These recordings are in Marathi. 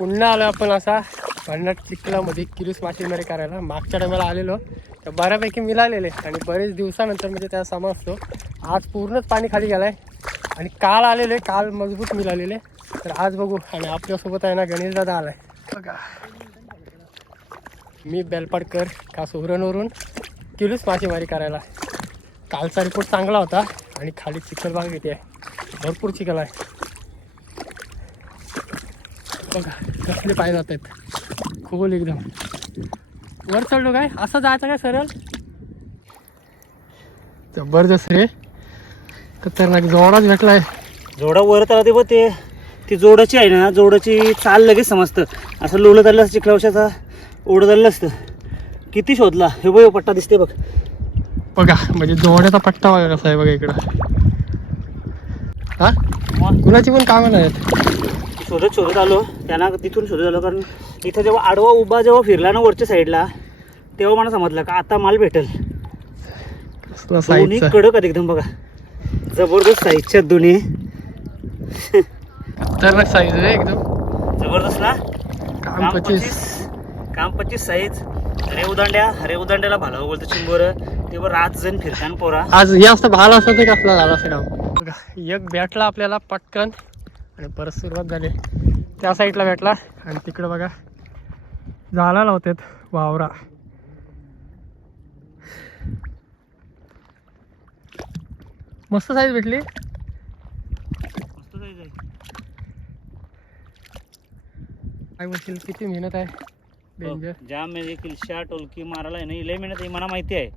पुन्हा आलो आपण असा भन्नाट चिखलामध्ये किलूस मासेमारी करायला. मागच्या टायमाला आलेलो. तर बऱ्यापैकी मिळालेले. आणि बरेच दिवसानंतर म्हणजे त्या समजतो आज पूर्णच पाणी खाली गेलाय. आणि काल आलेले काल मजबूत मिळालेले. तर आज बघू. आणि आपल्यासोबत आहे ना गणेश दादा आलाय. बघा. मी बेलपाडकर का सोहरनवरून किलूस मासेमारी करायला. कालचा रिपोर्ट चांगला होता. आणि खाली चिखल बाग येते. आहे भरपूर चिखल आहे. बघा. कसले पाय जात आहेत. खोल एकदम. वर चढलो काय? असं जायचं काय सरळ? जबरदस्त रे. खतरनाक. जोराच भेटलाय. जोडा वर त्याला ते बघ ते. ती जोडाची आहे ना जोडाची चाल लगेच समजतं. असं लोलं धरलं असतं चिखलावशाचा ओढ धरलं असतं. किती शोधला? हे बघ पट्टा दिसते बघ. बघा म्हणजे जोड्याचा पट्टा बघा कसा आहे बघा इकडं. हा? कुणाची पण कामं नाहीत. शोधत शोधत आलो. त्यांना तिथून शोधत आलो कारण इथं जेव्हा आडवा उभा जेव्हा फिरला ना वरच्या साईडला तेव्हा मला समजलं का आता माल भेटेल. दोन्ही कडक आहेत एकदम बघा. जबरदस्त साईजच्या दोन्ही. खतरनाक साईज रे एकदम. जबरदस्त ना? काम पच्चीस काम पच्चीस साईज हरे उदांड्या हरे उदांड्याला भालाव बोलतो चिंबोर. ते वर रात जण फिरतान पोरा. आज हे असतं भाला असतं ते कसला झाला असं काम बघा एक भेटला आपल्याला पटकन आणि परत सुरुवात झाली. त्या साईडला भेटला. आणि तिकडं बघा झाला लावतात वावरा. मस्त साईज भेटली. मस्त size आहे. काय म्हणशील किती मेहनत आहे. डेंजर जाम म्हणजे किलशा टोलकी मारायला आहे ना लय मेहनत आहे मला माहिती आहे.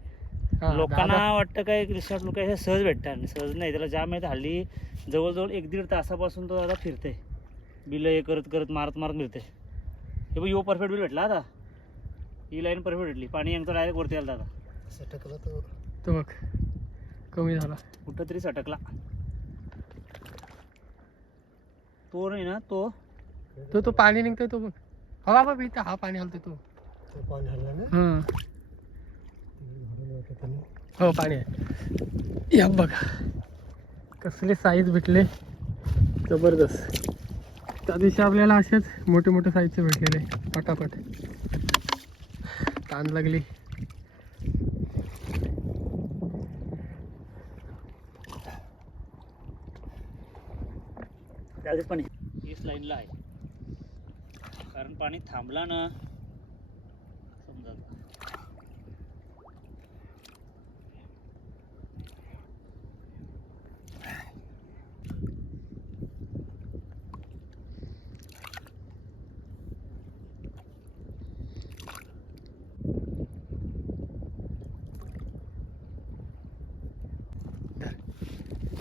हा, लोकांना दादा- वाटतं काय किलशा टोलका हे सहज भेटतात आणि सहज नाही. त्याला जाम आहे हल्ली जवळजवळ एक दीड तासापासून तो दादा फिरते बिल हे करत करत मारत मारत मिळते हे बघ यो परफेक्ट बिल भेटला आता. ही लाईन परफेक्ट भेटली. पाणी यांचं डायरेक्ट वरती आलं दादा. तो. बघ कमी झाला. कुठं तरी सटकला. तो नाही ना तो? तो तो पाणी निघतोय तो बघ. हा बाबा इथं हा पाणी हलतोय तो. हम्म. हो पाणी आहे. या बघा. कसले साईज भेटले. जबरदस्त. त्या दिवशी आपल्याला असेच मोठे मोठे साईजचे भेटलेले. पटापट. ताण लागली. त्यावेळेस पाणी हीच लाईनला आहे. कारण पाणी थांबला ना.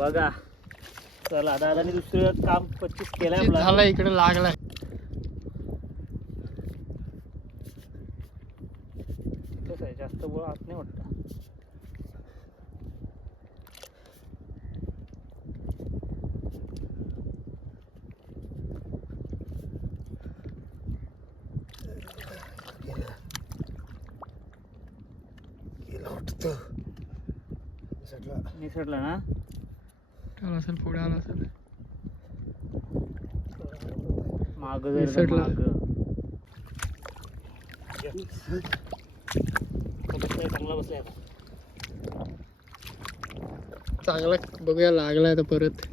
बघा. चला दादाने दुसरं काम पच्चीस केलंय झाला इकडे लागलाय. कसं आहे जास्त वर आत नाही वाटतं. निसटला ना? आला असेल पुढे आला असेल माग निसटला. चांगला बसलाय आता. चांगला बघूया लागलाय तर परत.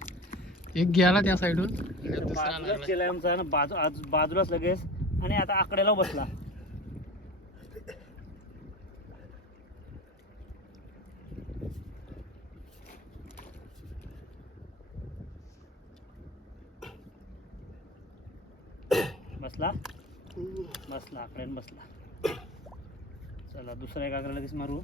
एक गेला त्या साईडून आणि बाजूलाच. केलाय आमचा ना बाजू आज बाजूलाच लगेच. आणि आता आकड्याला बसला. बसला. बसला आकड्यानं बसला. चला दुसरा एक आकडा लगेच मारू.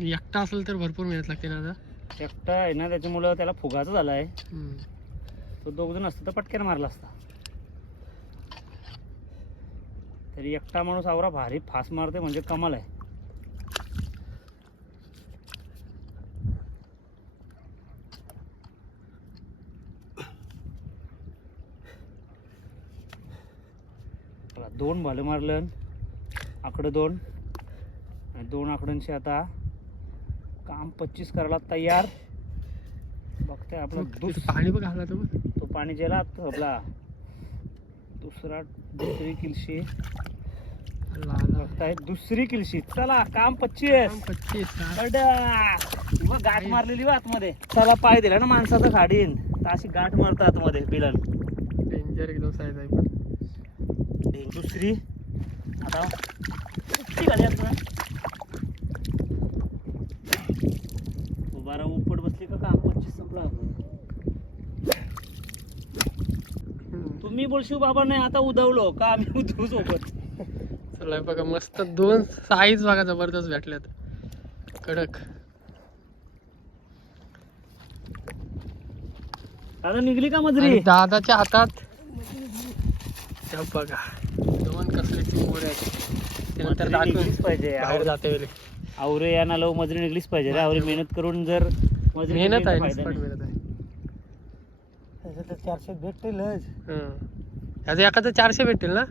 एकटा असेल तर भरपूर मेहनत लागते ना आता एकटा आहे ना त्याच्यामुळं त्याला फुगाचा झाला आहे. तो दोघ जण असतं तर पटक्यानं मारला असता. तरी एकटा माणूस आवरा भारी फास मारते म्हणजे कमाल आहे. दोन भालं मारलं आकडं दोन. आणि दोन आकड्यांशी आता काम पच्चीस करायला तयार. बघताय आपला पाणी बघ आला तो तो पाणी गेला आपला. दुसरा दुसरी किलशी. बघताय दुसरी किलशी. चला काम पच्चीस. काम पच्चीस गाठ मारलेली बा आतमध्ये. चला पाय दिला ना माणसाचं खाडीन तर अशी गाठ मारतं आतमध्ये बिलन. डेंजर एकदम साईज आहे. दुसरी. आता आता बारा उपट बसली का काम? पच्चीस संपला. तुम्ही बोलशीव बाबा नाही आता उदवलो का आम्ही उदवू सोबत? चला बघा मस्त दोन साईज बघा जबरदस्त भेटल्यात. कडक. आता निघली का मजरी? दादाच्या हातात हे बघा. दोन कसले चिंबोरे आहेत. ते नंतर मजरी दाखवून पाहिजे बाहेर जाते वेळी आवरे यांना लव मजरी निघलीच पाहिजे रे. आवरे मेहनत करून जर मजरी मेहनत आहे तर फायदा निष्पाट नाही. मेहनत आहे चारशे भेटतील हं. त्याचं एखादं चारशे भेटतील ना?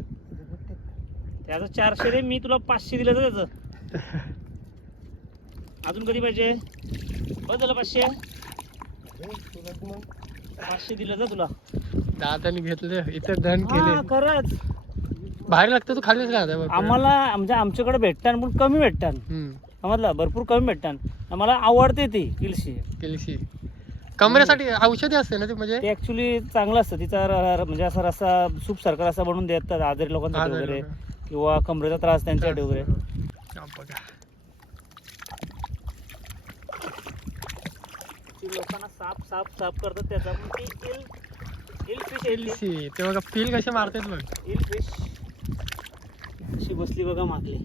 त्याचं चारशे रे मी तुला पाचशे दिलं तर त्याचं. अजून कधी पाहिजे? बस झालं पाचशे. पाचशे दिलं तर तुला. दादाने घेतले इथं धन हा, केले खरंच. बाहेर लागतं तू खालीच राहता आम्हाला म्हणजे आमच्याकडे भेटतात पण कमी भेटतात समजलं? भरपूर कमी भेटतात आम्हाला आवडते ती किलशी केलीशी कमरेसाठी औषधी असते ना ती म्हणजे? ते ऍक्च्युली चांगलं असतं. तिचा र- र- म्हणजे असा रस्सा सूप सारखा रस्सा बनवून देतात आजारी लोकांसाठी आजारी वगैरे. किंवा कमरेचा त्रास त्यांच्यासाठी वगैरे. हा, बघा. लोकांना साप साप साप करतात त्याचा पण ती इल फिश येईल केलीशी ते. बघा फील कसे मारतात बघ. इल फिश अशी बसली बघा मागली.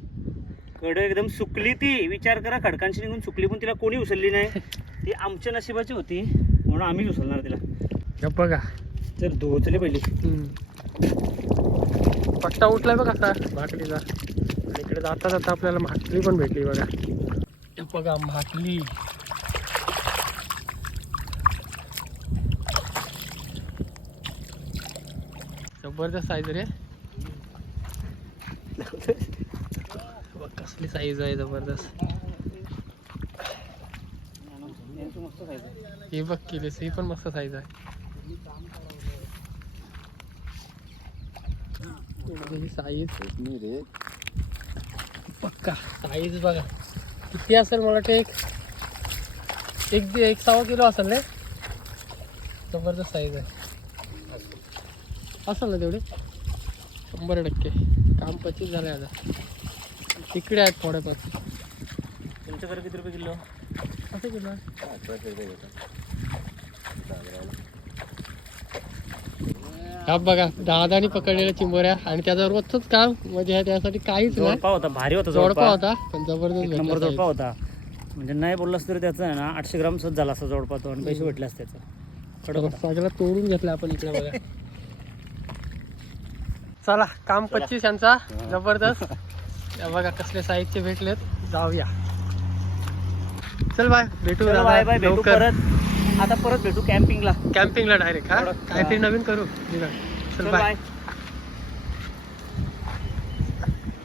कडे एकदम सुकली ती. विचार करा खडकांची निघून सुकली पण तिला कोणी उचलली नाही. ती आमच्या नशिबाची होती म्हणून आम्हीच उचलणार तिला. बघा. तर धुवचली पहिली. पट्टा उठलाय बघा असा भाकरीचा. आणि इकडे जाता जाता आपल्याला भाकरी पण भेटली बघा. बघा भाकली जबरदस्त साईज रे. कसली साईज आहे जबरदस्त. ही बघ केलीस ही पण मस्त साईज आहे. त्याची साईज पक्का साईज बघा. किती असेल मला वाटतं एक? एक एक सव्वा किलो असेल रे. जबरदस्त साईज आहे. असेल ना तेवढे? शंभर टक्के. काम पच्चीस झालं आहे आता. तिकडे आहेत थोडेफार. तुमच्याकडे किती रुपये किलो? असं किलो हा बघा दादानी पकडलेल्या चिंबोऱ्या आणि त्याचा रोजच काम म्हणजे त्यासाठी काहीच नाही. होता भारी होता जोडपा होता पण जबरदस्त नंबर. जोडपा होता म्हणजे नाही बोललास तरी त्याचं आहे ना आठशे ग्राम सहज झाला असता जोडपा तो आणि पैसे भेटले असते त्याचं. सगळं तोडून घेतलं आपण इकडे बघा. चला काम पच्चीस यांचा जबरदस्त. या बघा कसले साईजचे भेटलेत. जाऊया. चल बाय भेटू बाय बाय भेटू परत. आता परत भेटू कॅम्पिंगला. कॅम्पिंगला डायरेक्ट हा? काहीतरी नवीन करू. चल बाय.